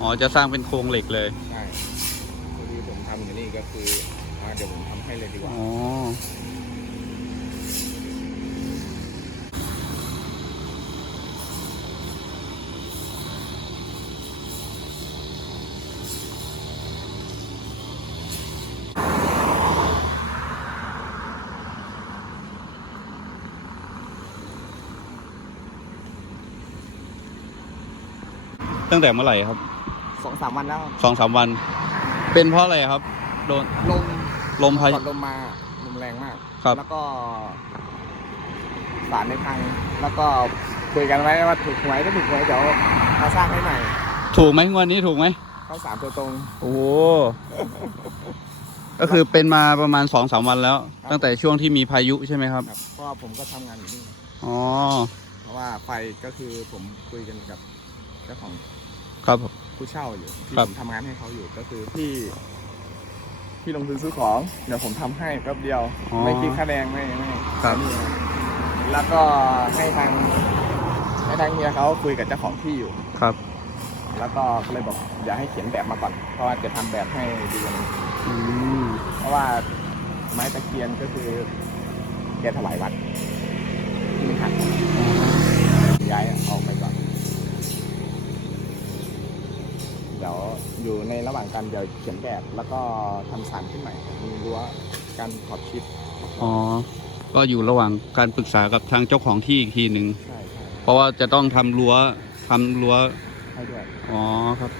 อ๋อจะสร้างเป็นโครงเหล็กเลยใช่ที่ผมทำอยู่นี่ก็คือเดี๋ยวผมทำให้เลยดีกว่าอ๋อตั้งแต่เมื่อไหร่ครับ 2-3 วันแล้ว 2-3 วัน เป็นเพราะอะไรครับ โดน ลม ลมพายุ ก่อนลมมาลมแรงมาก ครับ แล้วก็สารในพังแล้วก็คุยกันไว้ว่าถูกหวยก็ถูกหวยเดี๋ยวมาสร้างให้ใหม่ ถูกไหมงวันนี้ถูกไหม เข้า3 ตัวตรง โอ้โห ก็คือเป็นมาประมาณ2-3 วันแล้ว ครับ ตั้งแต่ช่วงที่มีพายุใช่ไหมครับ ครับเพราะว่าผมก็ทำงานอยู่นี่ อ๋อ เพราะว่าไฟก็คือผมคุยกันกับเจ้าของ ครับ ผู้เช่าอยู่ที่ ครับ ผมทำงานให้เขาอยู่ก็คือพี่ลงทุนซื้อของเดี๋ยวผมทำให้แป๊บเดียว อ๋อ ไม่คิดค่าแรงไม่ ครับ นี่นะแล้วก็ให้ทางเฮียเขาคุยกับเจ้าของที่อยู่ ครับ แล้วก็เลยบอกอย่าให้เขียนแบบมาก่อนเพราะว่าจะทำแบบให้ดีกว่านี้ อืม เพราะว่าไม้ตะเคียนก็คือแกถวายวัดที่มันหักย้ายออกไปก่อนเดี๋ยวอยู่ในระหว่างการเดี๋ยวเขียนแบบแล้วก็ทำสารขึ้นใหม่มีรั้วการขอบชิด อ๋อ ก็อยู่ระหว่างการปรึกษากับทางเจ้าของที่อีกทีหนึ่ง ใช่ เพราะว่าจะต้องทำรั้ว ให้ด้วย อ๋อครับ